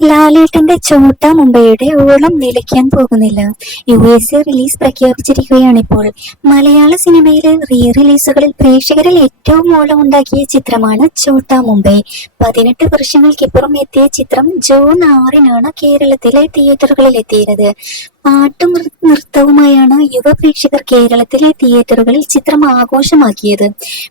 ലാലേട്ടന്റെ ചോട്ട മുംബൈയുടെ ഓളം നിലയ്ക്കാൻ പോകുന്നില്ല. യു എസ് എ റിലീസ് പ്രഖ്യാപിച്ചിരിക്കുകയാണിപ്പോൾ മലയാള സിനിമയിലെ റീ റിലീസുകളിൽ പ്രേക്ഷകരിൽ ഏറ്റവും ഓളം ഉണ്ടാക്കിയ ചിത്രമാണ് ചോട്ട മുംബൈ. പതിനെട്ട് വർഷങ്ങൾക്കിപ്പുറം എത്തിയ ചിത്രം ജൂൺ ആറിനാണ് കേരളത്തിലെ തിയേറ്ററുകളിൽ എത്തിയത് പാട്ടും നൃത്തവുമായാണ് യുവ പ്രേക്ഷകർ കേരളത്തിലെ തിയേറ്ററുകളിൽ ചിത്രം ആഘോഷമാക്കിയത്.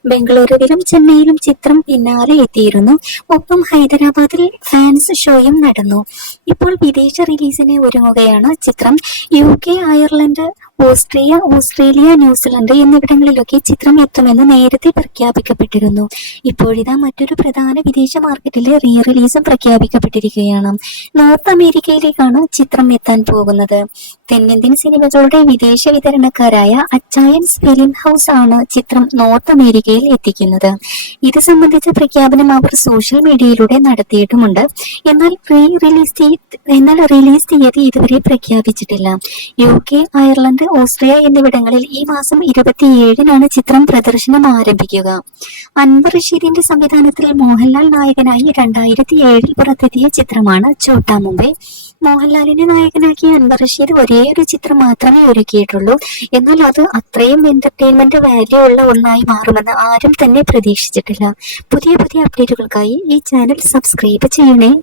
ബംഗളൂരുവിലും ചെന്നൈയിലും ചിത്രം പിന്നാലെ എത്തിയിരുന്നു. ഒപ്പം ഹൈദരാബാദിൽ ഫാൻസ് ഷോയും നടന്നു. ഇപ്പോൾ വിദേശ റിലീസിനെ ഒരുങ്ങുകയാണ് ചിത്രം. U K Ireland Austria Australia New Zealand എന്നിവിടങ്ങളിലൊക്കെ ചിത്രം എത്തുമെന്ന് നേരത്തെ പ്രഖ്യാപിക്കപ്പെട്ടിരുന്നു. ഇപ്പോഴിതാ മറ്റൊരു പ്രധാന വിദേശ മാർക്കറ്റിലെ റീ റിലീസും പ്രഖ്യാപിക്കപ്പെട്ടിരിക്കുകയാണ്. നോർത്ത് അമേരിക്കയിലേക്കാണ് ചിത്രം എത്താൻ പോകുന്നത്. തെന്നിന്ത്യൻ സിനിമകളുടെ വിദേശ വിതരണക്കാരായ അച്ചായൻസ് ഫിലിം ഹൗസ് ആണ് ചിത്രം നോർത്ത് അമേരിക്കയിൽ എത്തിക്കുന്നത്. ഇത് സംബന്ധിച്ച പ്രഖ്യാപനം അവർ സോഷ്യൽ മീഡിയയിലൂടെ നടത്തിയിട്ടുമുണ്ട്. എന്നാൽ പ്രീ റിലീസ് എന്നാൽ റിലീസ് തീയതി ഇതുവരെ പ്രഖ്യാപിച്ചിട്ടില്ല. യു കെ അയർലൻഡ് ഓസ്ട്രിയ എന്നിവിടങ്ങളിൽ ഈ മാസം ഇരുപത്തിയേഴിനാണ് ചിത്രം പ്രദർശനം ആരംഭിക്കുക. അൻവർ റഷീദിന്റെ സംവിധാനത്തിൽ മോഹൻലാൽ നായകനായി രണ്ടായിരത്തി ഏഴിൽ പുറത്തെത്തിയ ചിത്രമാണ് ചോട്ടാ മുംബൈ. മോഹൻലാലിനെ നായകനാക്കിയ അൻവർ റഷീദ് ഒരേ ഒരു ചിത്രം മാത്രമേ ഒരുക്കിയിട്ടുള്ളൂ. എന്നാൽ അത് അത്രയും എന്റർടൈൻമെന്റ് വാല്യൂ ഉള്ള ഒന്നായി മാറുമെന്ന് ആരും തന്നെ പ്രതീക്ഷിച്ചിട്ടില്ല. പുതിയ പുതിയ അപ്ഡേറ്റുകൾക്കായി ഈ ചാനൽ സബ്സ്ക്രൈബ് ചെയ്യണേ.